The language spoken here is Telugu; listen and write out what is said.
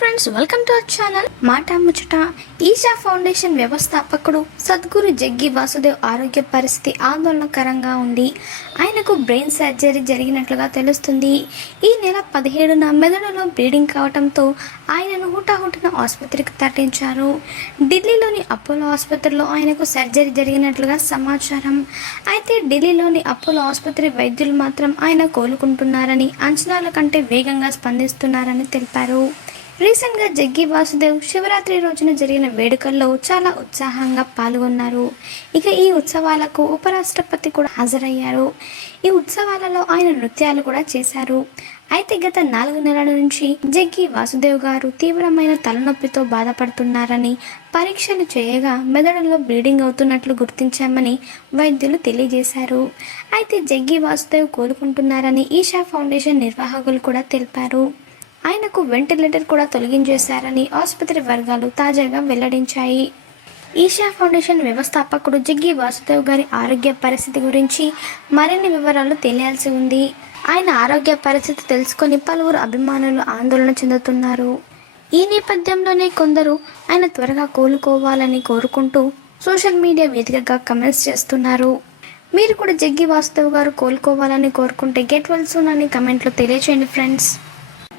Friends welcome to our channel మాట ముచ్చట ఈషా ఫౌండేషన్ వ్యవస్థాపకుడు సద్గురు జగ్గి వాసుదేవ్ ఆరోగ్య పరిస్థితి ఆందోళనకరంగా ఉంది ఆయనకు బ్రెయిన్ సర్జరీ జరిగినట్లుగా తెలుస్తుంది ఈ నెల పదిహేడున మెదడులో బ్లీడింగ్ కావడంతో ఆయనను హుటాహుటిన ఆసుపత్రికి తరలించారు ఢిల్లీలోని అపోలో ఆసుపత్రిలో ఆయనకు సర్జరీ జరిగినట్లుగా సమాచారం అయితే ఢిల్లీలోని అపోలో ఆసుపత్రి వైద్యులు మాత్రం ఆయన కోలుకుంటున్నారని అంచనాల కంటే వేగంగా స్పందిస్తున్నారని తెలిపారు రీసెంట్గా జగ్గి వాసుదేవ్ శివరాత్రి రోజున జరిగిన వేడుకల్లో చాలా ఉత్సాహంగా పాల్గొన్నారు. ఇక ఈ ఉత్సవాలకు ఉపరాష్ట్రపతి కూడా హాజరయ్యారు. ఈ ఉత్సవాలలో ఆయన నృత్యాలు కూడా చేశారు. అయితే గత నాలుగు నెలల నుంచి జగ్గి వాసుదేవ్ గారు తీవ్రమైన తలనొప్పితో బాధపడుతున్నారని పరీక్షలు చేయగా మెదడులో బ్లీడింగ్ అవుతున్నట్లు గుర్తించామని వైద్యులు తెలియజేశారు. అయితే జగ్గి వాసుదేవ్ కోలుకుంటున్నారని ఈషా ఫౌండేషన్ నిర్వాహకులు కూడా తెలిపారు. ఆయనకు వెంటిలేటర్ కూడా తొలగించేశారని ఆసుపత్రి వర్గాలు తాజాగా వెల్లడించాయి. ఈషా ఫౌండేషన్ వ్యవస్థాపకుడు జగ్గి వాసుదేవ్ గారి ఆరోగ్య పరిస్థితి గురించి మరిన్ని వివరాలు తెలియాల్సి ఉంది. ఆయన ఆరోగ్య పరిస్థితి తెలుసుకొని పలువురు అభిమానులు ఆందోళన చెందుతున్నారు. ఈ నేపథ్యంలోనే కొందరు ఆయన త్వరగా కోలుకోవాలని కోరుకుంటూ సోషల్ మీడియా వేదికగా కమెంట్స్ చేస్తున్నారు. మీరు కూడా జగ్గి వాసుదేవ్ గారు కోలుకోవాలని కోరుకుంటే గెట్ వెల్ సూన్ అని కమెంట్లో తెలియచేయండి ఫ్రెండ్స్.